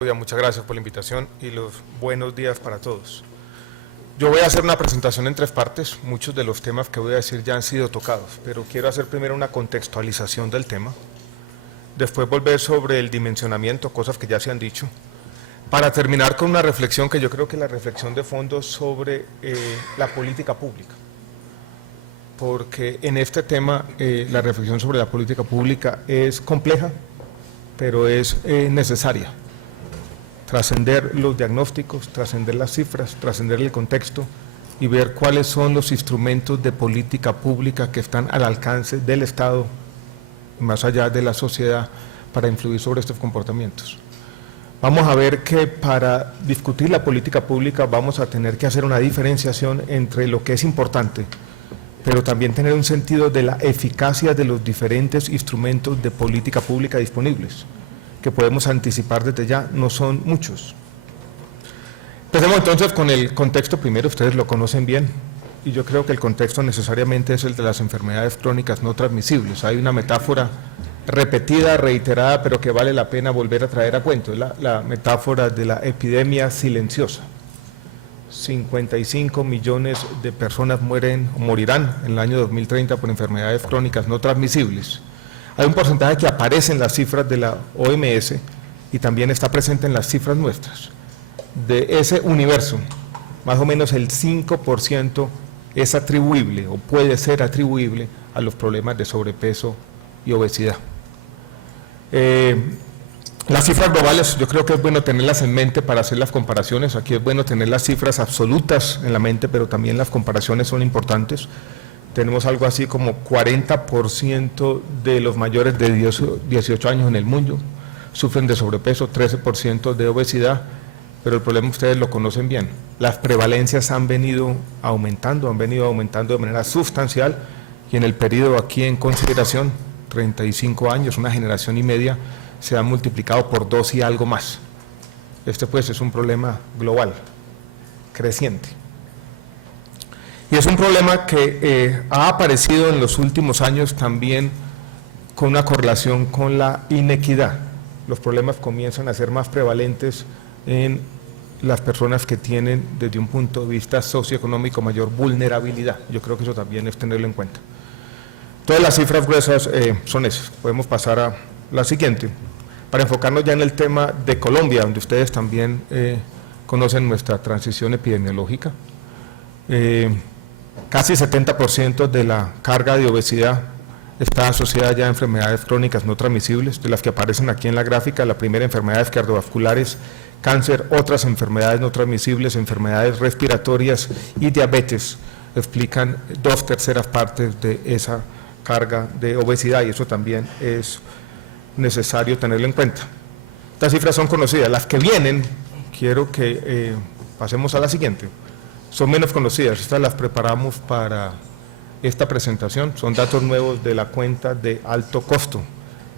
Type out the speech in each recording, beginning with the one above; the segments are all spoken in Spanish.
Muchas gracias por la invitación y los buenos días para todos. Yo voy a hacer una presentación en 3 partes. Muchos de los temas que voy a decir ya han sido tocados, pero quiero hacer primero una contextualización del tema, después volver sobre el dimensionamiento, cosas que ya se han dicho, para terminar con una reflexión que yo creo que es la reflexión de fondo sobre la política pública, porque en este tema la reflexión sobre la política pública es compleja, pero es necesaria. Trascender los diagnósticos, trascender las cifras, trascender el contexto y ver cuáles son los instrumentos de política pública que están al alcance del Estado, más allá de la sociedad, para influir sobre estos comportamientos. Vamos a ver que para discutir la política pública vamos a tener que hacer una diferenciación entre lo que es importante, pero también tener un sentido de la eficacia de los diferentes instrumentos de política pública disponibles, que podemos anticipar desde ya, no son muchos. Empecemos entonces con el contexto primero, ustedes lo conocen bien, y yo creo que el contexto necesariamente es el de las enfermedades crónicas no transmisibles. Hay una metáfora repetida, reiterada, pero que vale la pena volver a traer a cuento, es la metáfora de la epidemia silenciosa. 55 millones de personas mueren o morirán en el año 2030 por enfermedades crónicas no transmisibles. Hay un porcentaje que aparece en las cifras de la OMS y también está presente en las cifras nuestras. De ese universo, más o menos el 5% es atribuible o puede ser atribuible a los problemas de sobrepeso y obesidad. Las cifras globales yo creo que es bueno tenerlas en mente para hacer las comparaciones. Aquí es bueno tener las cifras absolutas en la mente, pero también las comparaciones son importantes. Tenemos algo así como 40% de los mayores de 18 años en el mundo sufren de sobrepeso, 13% de obesidad, pero el problema ustedes lo conocen bien. Las prevalencias han venido aumentando de manera sustancial y en el periodo aquí en consideración, 35 años, una generación y media, se han multiplicado por 2 y algo más. Este pues es un problema global, creciente. Y es un problema que ha aparecido en los últimos años también con una correlación con la inequidad. Los problemas comienzan a ser más prevalentes en las personas que tienen desde un punto de vista socioeconómico mayor vulnerabilidad. Yo creo que eso también es tenerlo en cuenta. Todas las cifras gruesas son esas. Podemos pasar a la siguiente, para enfocarnos ya en el tema de Colombia, donde ustedes también conocen nuestra transición epidemiológica. Casi 70% de la carga de obesidad está asociada ya a enfermedades crónicas no transmisibles, de las que aparecen aquí en la gráfica. La primera, enfermedades cardiovasculares, cáncer, otras enfermedades no transmisibles, enfermedades respiratorias y diabetes, explican 2/3 partes de esa carga de obesidad, y eso también es necesario tenerlo en cuenta. Estas cifras son conocidas. Las que vienen, quiero que pasemos a la siguiente, son menos conocidas. Estas las preparamos para esta presentación, son datos nuevos de la cuenta de alto costo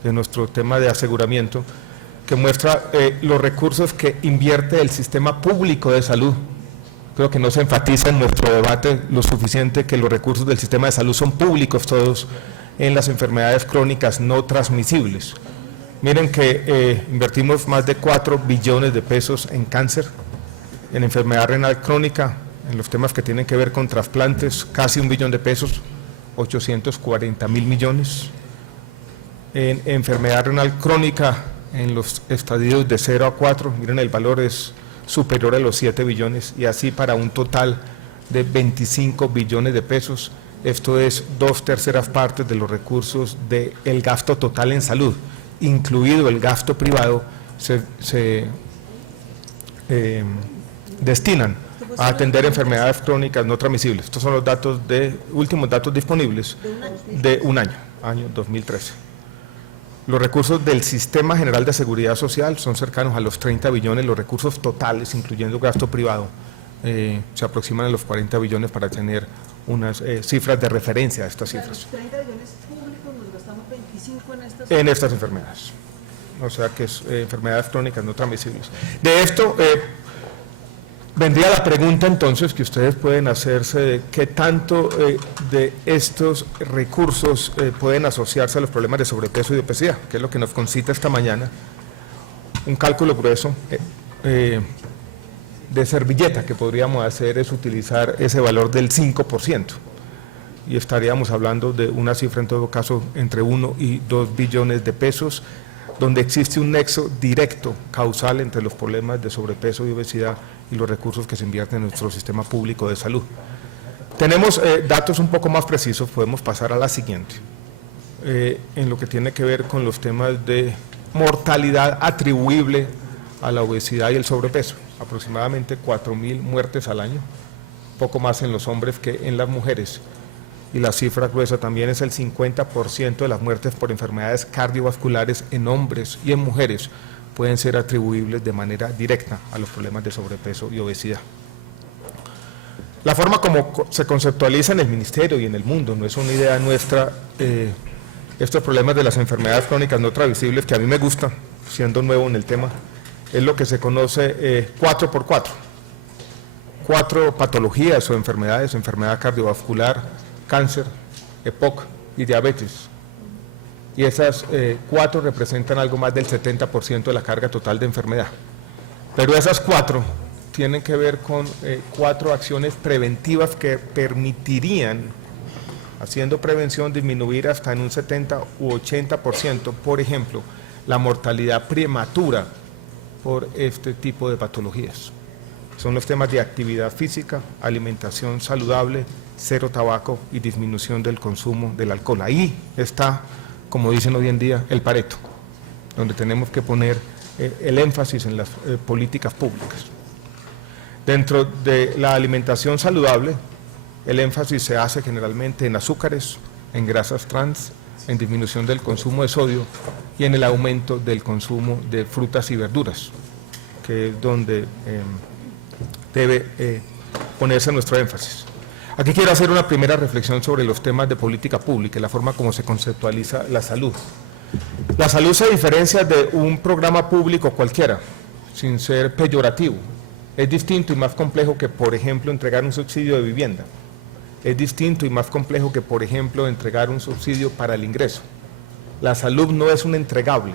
de nuestro tema de aseguramiento, que muestra los recursos que invierte el sistema público de salud. Creo que no se enfatiza en nuestro debate lo suficiente que los recursos del sistema de salud son públicos todos en las enfermedades crónicas no transmisibles. Miren que invertimos más de 4 billones de pesos en cáncer, en enfermedad renal crónica, en los temas que tienen que ver con trasplantes, casi 1 billón de pesos, 840.000 millones. En enfermedad renal crónica, en los estadios de 0 a 4, miren, el valor es superior a los 7 billones, y así para un total de 25 billones de pesos. Esto es 2/3 partes de los recursos del gasto total en salud, incluido el gasto privado, se destinan a atender enfermedades crónicas no transmisibles. Estos son los datos últimos datos disponibles de un año 2013. Los recursos del Sistema General de Seguridad Social son cercanos a los 30 billones, los recursos totales, incluyendo gasto privado, se aproximan a los 40 billones para tener unas cifras de referencia a estas cifras. Los 30 billones públicos nos gastamos 25 en estas enfermedades, o sea que es enfermedades crónicas no transmisibles. De esto vendría la pregunta entonces que ustedes pueden hacerse de qué tanto de estos recursos pueden asociarse a los problemas de sobrepeso y de obesidad, que es lo que nos concita esta mañana un cálculo grueso de servilleta que podríamos hacer es utilizar ese valor del 5%, y estaríamos hablando de una cifra en todo caso entre 1 y 2 billones de pesos, donde existe un nexo directo, causal entre los problemas de sobrepeso y obesidad y los recursos que se invierten en nuestro sistema público de salud. Tenemos datos un poco más precisos, podemos pasar a la siguiente, en lo que tiene que ver con los temas de mortalidad atribuible a la obesidad y el sobrepeso, aproximadamente 4.000 muertes al año, poco más en los hombres que en las mujeres, y la cifra gruesa también es el 50% de las muertes por enfermedades cardiovasculares en hombres y en mujeres pueden ser atribuibles de manera directa a los problemas de sobrepeso y obesidad. La forma como se conceptualiza en el Ministerio y en el mundo, no es una idea nuestra, estos problemas de las enfermedades crónicas no transmisibles, que a mí me gusta, siendo nuevo en el tema, es lo que se conoce 4x4, 4 patologías o enfermedades: enfermedad cardiovascular, cáncer, EPOC y diabetes. Y esas 4 representan algo más del 70% de la carga total de enfermedad. Pero esas 4 tienen que ver con 4 acciones preventivas que permitirían, haciendo prevención, disminuir hasta en un 70 u 80%, por ejemplo, la mortalidad prematura por este tipo de patologías. Son los temas de actividad física, alimentación saludable, cero tabaco y disminución del consumo del alcohol. Ahí está, como dicen hoy en día, el Pareto, donde tenemos que poner el énfasis en las políticas públicas. Dentro de la alimentación saludable, el énfasis se hace generalmente en azúcares, en grasas trans, en disminución del consumo de sodio y en el aumento del consumo de frutas y verduras, que es donde debe ponerse nuestro énfasis. Aquí quiero hacer una primera reflexión sobre los temas de política pública y la forma como se conceptualiza la salud. La salud se diferencia de un programa público cualquiera, sin ser peyorativo. Es distinto y más complejo que, por ejemplo, entregar un subsidio de vivienda. Es distinto y más complejo que, por ejemplo, entregar un subsidio para el ingreso. La salud no es un entregable.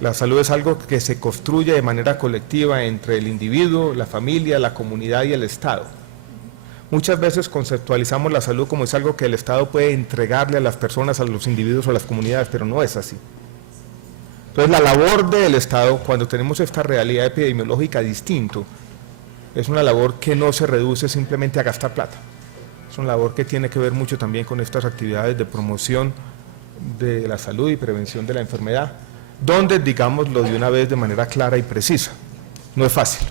La salud es algo que se construye de manera colectiva entre el individuo, la familia, la comunidad y el Estado. Muchas veces conceptualizamos la salud como es algo que el Estado puede entregarle a las personas, a los individuos o a las comunidades, pero no es así. Entonces, la labor del Estado, cuando tenemos esta realidad epidemiológica distinto, es una labor que no se reduce simplemente a gastar plata. Es una labor que tiene que ver mucho también con estas actividades de promoción de la salud y prevención de la enfermedad, donde, digámoslo de una vez de manera clara y precisa, no es fácil.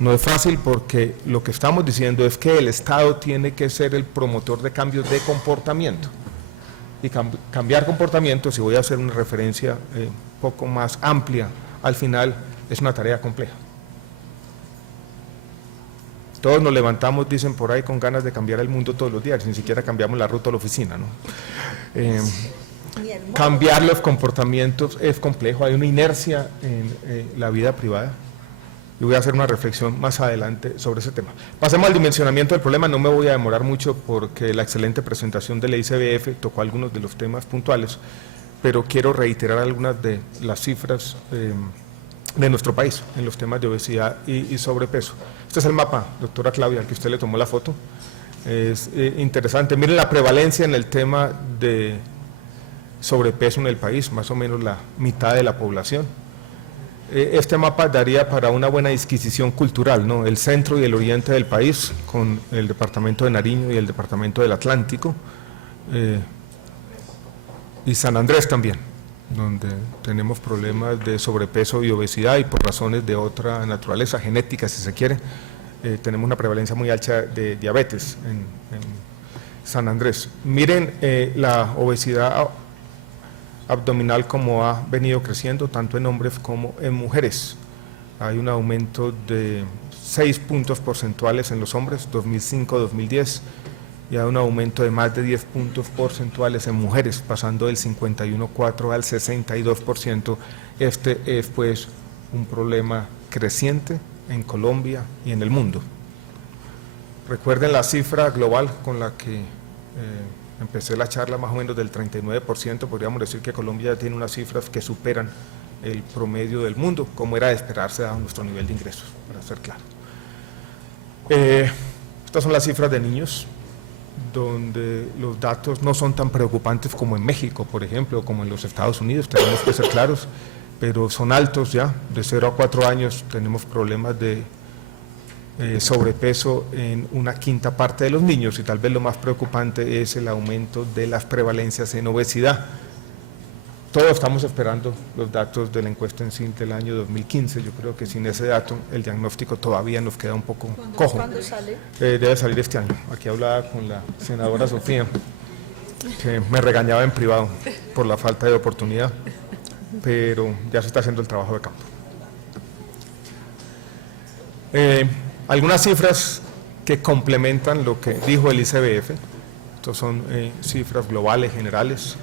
No es fácil porque lo que estamos diciendo es que el Estado tiene que ser el promotor de cambios de comportamiento. Y cambiar comportamiento, si voy a hacer una referencia un poco más amplia, al final es una tarea compleja. Todos nos levantamos, dicen por ahí, con ganas de cambiar el mundo todos los días, ni siquiera cambiamos la ruta a la oficina, ¿no? Cambiar los comportamientos es complejo, hay una inercia en la vida privada. Y voy a hacer una reflexión más adelante sobre ese tema. Pasemos al dimensionamiento del problema, no me voy a demorar mucho porque la excelente presentación de la ICBF tocó algunos de los temas puntuales, pero quiero reiterar algunas de las cifras de nuestro país en los temas de obesidad y sobrepeso. Este es el mapa, doctora Claudia, al que usted le tomó la foto. Es interesante, miren la prevalencia en el tema de sobrepeso en el país, más o menos la mitad de la población. Este mapa daría para una buena disquisición cultural, ¿no? El centro y el oriente del país, con el departamento de Nariño y el departamento del Atlántico, y San Andrés también, donde tenemos problemas de sobrepeso y obesidad y por razones de otra naturaleza, genética si se quiere, tenemos una prevalencia muy alta de diabetes en San Andrés. Miren la obesidad abdominal como ha venido creciendo tanto en hombres como en mujeres. Hay un aumento de 6 puntos porcentuales en los hombres, 2005-2010, y hay un aumento de más de 10 puntos porcentuales en mujeres, pasando del 51,4 al 62%. Este es pues un problema creciente en Colombia y en el mundo. Recuerden la cifra global con la que empecé la charla, más o menos del 39%, podríamos decir que Colombia tiene unas cifras que superan el promedio del mundo, como era de esperarse a nuestro nivel de ingresos, para ser claro. Estas son las cifras de niños, donde los datos no son tan preocupantes como en México, por ejemplo, o como en los Estados Unidos, tenemos que ser claros, pero son altos ya, de 0 a 4 años tenemos problemas de sobrepeso en una quinta parte de los niños, y tal vez lo más preocupante es el aumento de las prevalencias en obesidad. Todos estamos esperando los datos de la encuesta en CIN del año 2015, yo creo que sin ese dato el diagnóstico todavía nos queda un poco cojo. ¿Cuándo sale? Debe salir este año. Aquí hablaba con la senadora Sofía, que me regañaba en privado por la falta de oportunidad, pero ya se está haciendo el trabajo de campo. Algunas cifras que complementan lo que dijo el ICBF, estos son cifras globales, generales,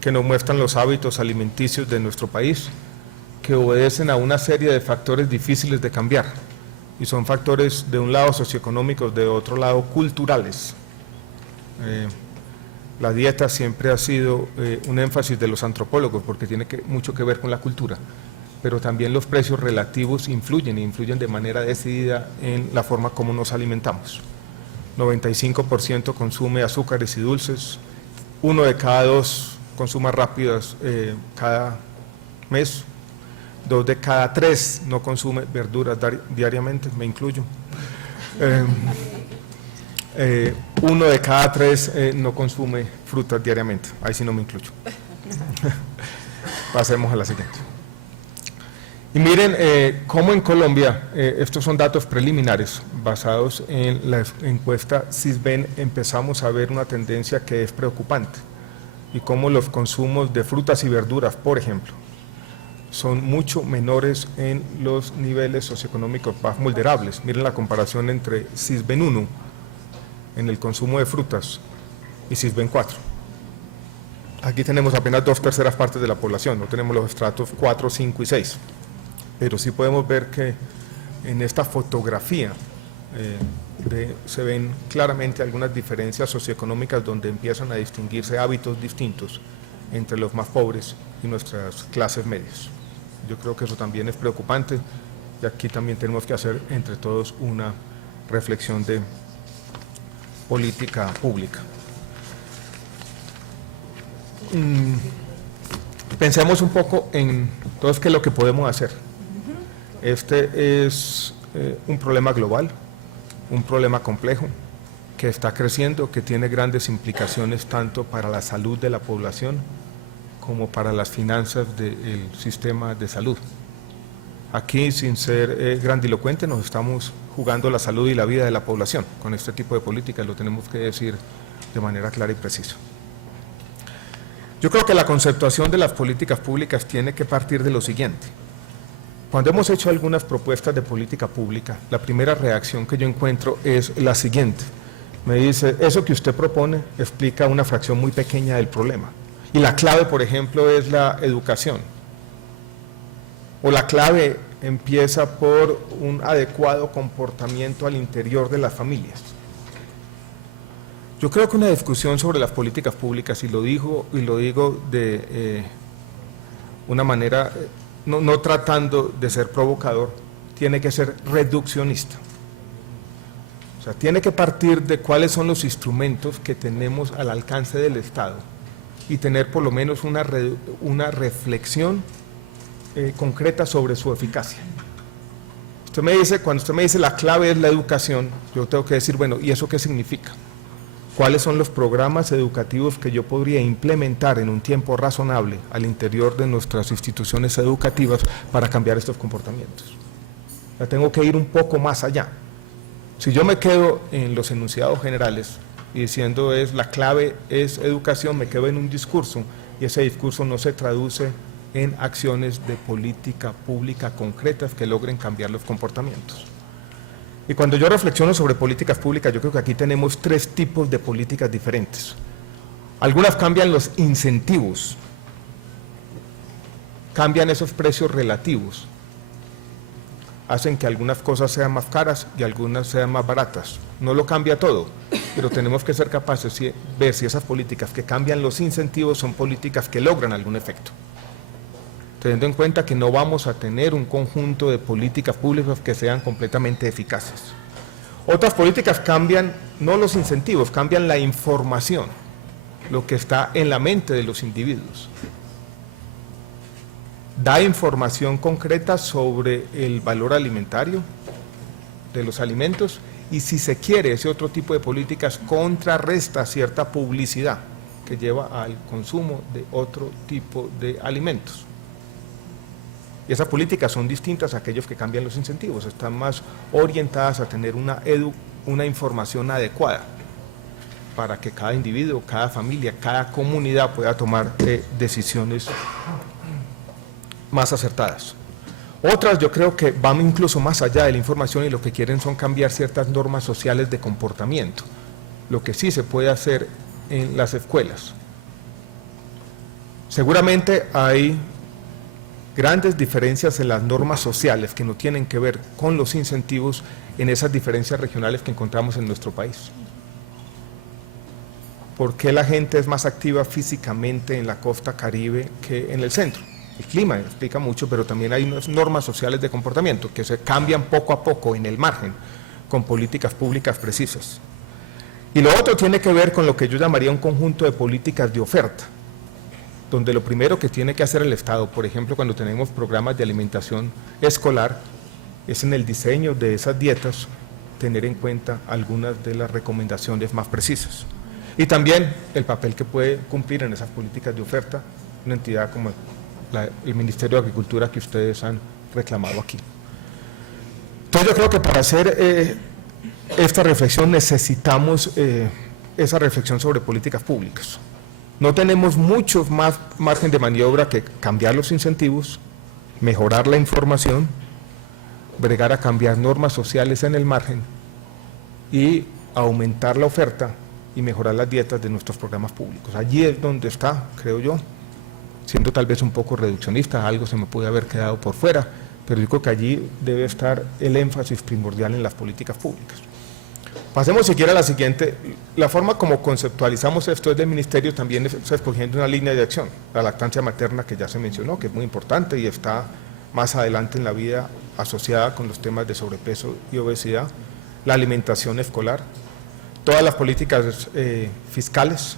que nos muestran los hábitos alimenticios de nuestro país, que obedecen a una serie de factores difíciles de cambiar, y son factores de un lado socioeconómicos, de otro lado culturales. La dieta siempre ha sido un énfasis de los antropólogos, porque tiene mucho que ver con la cultura, pero también los precios relativos influyen de manera decidida en la forma como nos alimentamos. 95% consume azúcares y dulces, 1 de cada 2 consuma rápidas cada mes, 2 de cada 3 no consume verduras diariamente, me incluyo. 1 de cada 3 no consume frutas diariamente, ahí sí no me incluyo. Pasemos a la siguiente. Y miren cómo en Colombia, estos son datos preliminares, basados en la encuesta Sisbén, empezamos a ver una tendencia que es preocupante, y cómo los consumos de frutas y verduras, por ejemplo, son mucho menores en los niveles socioeconómicos más vulnerables. Miren la comparación entre Sisbén 1 en el consumo de frutas y Sisbén 4. Aquí tenemos apenas 2/3 partes de la población, no tenemos los estratos 4, 5 y 6. Pero sí podemos ver que en esta fotografía se ven claramente algunas diferencias socioeconómicas donde empiezan a distinguirse hábitos distintos entre los más pobres y nuestras clases medias. Yo creo que eso también es preocupante, y aquí también tenemos que hacer entre todos una reflexión de política pública. Pensemos un poco en entonces qué es lo que podemos hacer. Este es un problema global, un problema complejo, que está creciendo, que tiene grandes implicaciones tanto para la salud de la población como para las finanzas del sistema de salud. Aquí, sin ser grandilocuente, nos estamos jugando la salud y la vida de la población con este tipo de políticas, lo tenemos que decir de manera clara y precisa. Yo creo que la conceptuación de las políticas públicas tiene que partir de lo siguiente. Cuando hemos hecho algunas propuestas de política pública, la primera reacción que yo encuentro es la siguiente. Me dice, eso que usted propone explica una fracción muy pequeña del problema. Y la clave, por ejemplo, es la educación. O la clave empieza por un adecuado comportamiento al interior de las familias. Yo creo que una discusión sobre las políticas públicas, y lo digo de una manera, no tratando de ser provocador, tiene que ser reduccionista. O sea, tiene que partir de cuáles son los instrumentos que tenemos al alcance del Estado y tener por lo menos una reflexión concreta sobre su eficacia. Cuando usted me dice la clave es la educación, yo tengo que decir, bueno, ¿y eso qué significa? ¿Cuáles son los programas educativos que yo podría implementar en un tiempo razonable al interior de nuestras instituciones educativas para cambiar estos comportamientos? Ya tengo que ir un poco más allá. Si yo me quedo en los enunciados generales y diciendo la clave es educación, me quedo en un discurso y ese discurso no se traduce en acciones de política pública concretas que logren cambiar los comportamientos. Y cuando yo reflexiono sobre políticas públicas, yo creo que aquí tenemos 3 tipos de políticas diferentes. Algunas cambian los incentivos, cambian esos precios relativos, hacen que algunas cosas sean más caras y algunas sean más baratas. No lo cambia todo, pero tenemos que ser capaces de ver si esas políticas que cambian los incentivos son políticas que logran algún efecto. teniendo en cuenta que no vamos a tener un conjunto de políticas públicas que sean completamente eficaces. Otras políticas cambian no los incentivos, cambian la información, lo que está en la mente de los individuos. Da información concreta sobre el valor alimentario de los alimentos y, si se quiere, ese otro tipo de políticas contrarresta cierta publicidad que lleva al consumo de otro tipo de alimentos. Y esas políticas son distintas a aquellos que cambian los incentivos, están más orientadas a tener una información adecuada para que cada individuo, cada familia, cada comunidad pueda tomar decisiones más acertadas. Otras yo creo que van incluso más allá de la información y lo que quieren son cambiar ciertas normas sociales de comportamiento, lo que sí se puede hacer en las escuelas. Seguramente hay grandes diferencias en las normas sociales que no tienen que ver con los incentivos en esas diferencias regionales que encontramos en nuestro país. ¿Por qué la gente es más activa físicamente en la costa caribe que en el centro? El clima explica mucho, pero también hay unas normas sociales de comportamiento que se cambian poco a poco en el margen con políticas públicas precisas. Y lo otro tiene que ver con lo que yo llamaría un conjunto de políticas de oferta, donde lo primero que tiene que hacer el Estado, por ejemplo, cuando tenemos programas de alimentación escolar, es en el diseño de esas dietas tener en cuenta algunas de las recomendaciones más precisas. Y también el papel que puede cumplir en esas políticas de oferta una entidad como el Ministerio de Agricultura que ustedes han reclamado aquí. Entonces yo creo que para hacer esta reflexión necesitamos esa reflexión sobre políticas públicas. No tenemos mucho más margen de maniobra que cambiar los incentivos, mejorar la información, bregar a cambiar normas sociales en el margen y aumentar la oferta y mejorar las dietas de nuestros programas públicos. Allí es donde está, creo yo, siendo tal vez un poco reduccionista, algo se me puede haber quedado por fuera, pero yo creo que allí debe estar el énfasis primordial en las políticas públicas. Pasemos siquiera a la siguiente. La forma como conceptualizamos esto desde el Ministerio también es escogiendo una línea de acción, la lactancia materna, que ya se mencionó, que es muy importante y está más adelante en la vida asociada con los temas de sobrepeso y obesidad, la alimentación escolar, todas las políticas fiscales,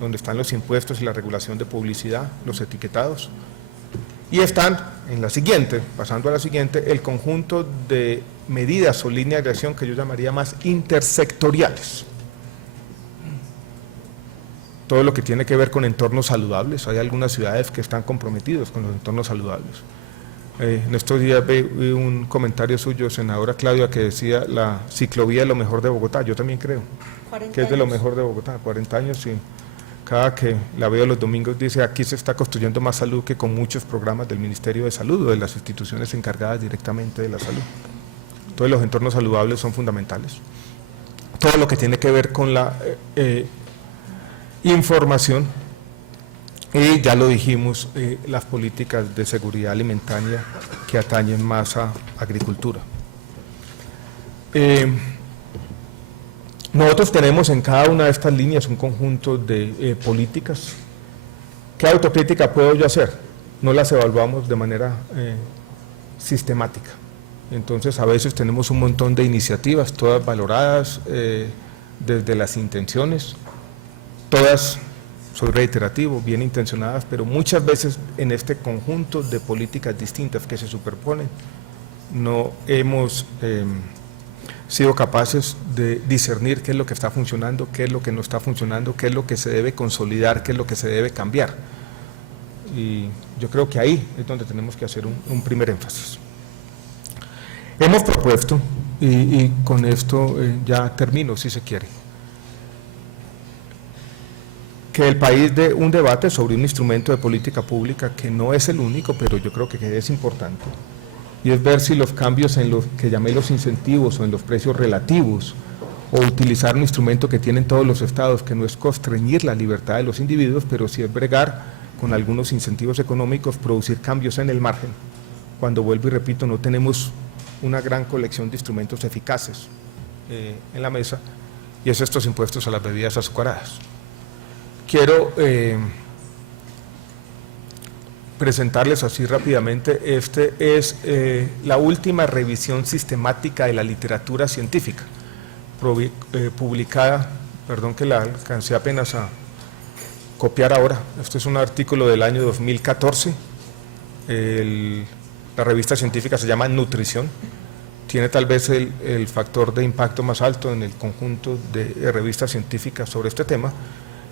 donde están los impuestos y la regulación de publicidad, los etiquetados, y están en la siguiente, pasando a la siguiente, el conjunto de medidas o líneas de acción que yo llamaría más intersectoriales. Todo lo que tiene que ver con entornos saludables, hay algunas ciudades que están comprometidos con los entornos saludables. En estos días vi un comentario suyo, senadora Claudia, que decía la ciclovía es lo mejor de Bogotá. Yo también creo que es de lo mejor de Bogotá, 40 años, sí. Cada que la veo los domingos dice, aquí se está construyendo más salud que con muchos programas del Ministerio de Salud o de las instituciones encargadas directamente de la salud. Todos los entornos saludables son fundamentales. Todo lo que tiene que ver con la información, y ya lo dijimos, las políticas de seguridad alimentaria que atañen más a agricultura. Nosotros tenemos en cada una de estas líneas un conjunto de políticas. ¿Qué autocrítica puedo yo hacer? No las evaluamos de manera sistemática. Entonces a veces tenemos un montón de iniciativas, todas valoradas desde las intenciones, todas, soy reiterativo, bien intencionadas, pero muchas veces en este conjunto de políticas distintas que se superponen, no hemos sido capaces de discernir qué es lo que está funcionando, qué es lo que no está funcionando, qué es lo que se debe consolidar, qué es lo que se debe cambiar. Y yo creo que ahí es donde tenemos que hacer un primer énfasis. Hemos propuesto, y con esto ya termino si se quiere, que el país dé un debate sobre un instrumento de política pública que no es el único, pero yo creo que es importante, y es ver si los cambios en los que llamé los incentivos o en los precios relativos, o utilizar un instrumento que tienen todos los estados, que no es constreñir la libertad de los individuos, pero sí es bregar con algunos incentivos económicos, producir cambios en el margen. Cuando vuelvo y repito, no tenemos una gran colección de instrumentos eficaces en la mesa, y es estos impuestos a las bebidas azucaradas. Quiero presentarles así rápidamente, este es la última revisión sistemática de la literatura científica, publicada, perdón que la alcancé apenas a copiar ahora, este es un artículo del año 2014, la revista científica se llama Nutrición, tiene tal vez el factor de impacto más alto en el conjunto de revistas científicas sobre este tema.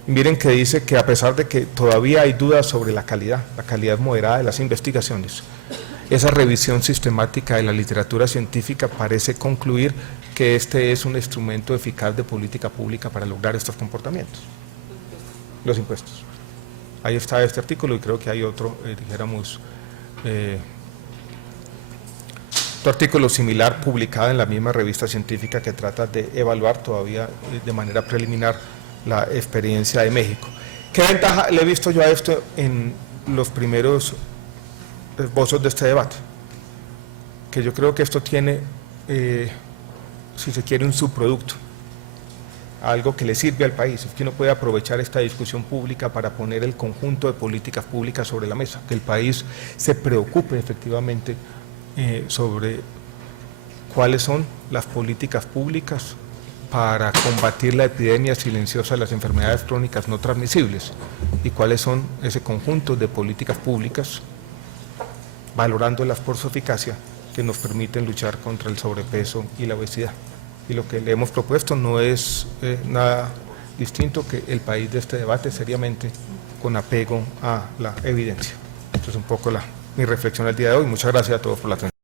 Miren que dice que a pesar de que todavía hay dudas sobre la calidad moderada de las investigaciones, esa revisión sistemática de la literatura científica parece concluir que este es un instrumento eficaz de política pública para lograr estos comportamientos. Los impuestos. Ahí está este artículo y creo que hay otro, dijéramos, otro artículo similar publicado en la misma revista científica que trata de evaluar todavía de manera preliminar la experiencia de México. ¿Qué ventaja le he visto yo a esto en los primeros esbozos de este debate? Que yo creo que esto tiene, si se quiere, un subproducto, algo que le sirve al país, es que uno puede aprovechar esta discusión pública para poner el conjunto de políticas públicas sobre la mesa, que el país se preocupe efectivamente sobre cuáles son las políticas públicas para combatir la epidemia silenciosa de las enfermedades crónicas no transmisibles y cuáles son ese conjunto de políticas públicas, valorándolas por su eficacia, que nos permiten luchar contra el sobrepeso y la obesidad. Y lo que le hemos propuesto no es nada distinto que el país de este debate seriamente con apego a la evidencia. Esto es un poco mi reflexión el día de hoy. Muchas gracias a todos por la atención.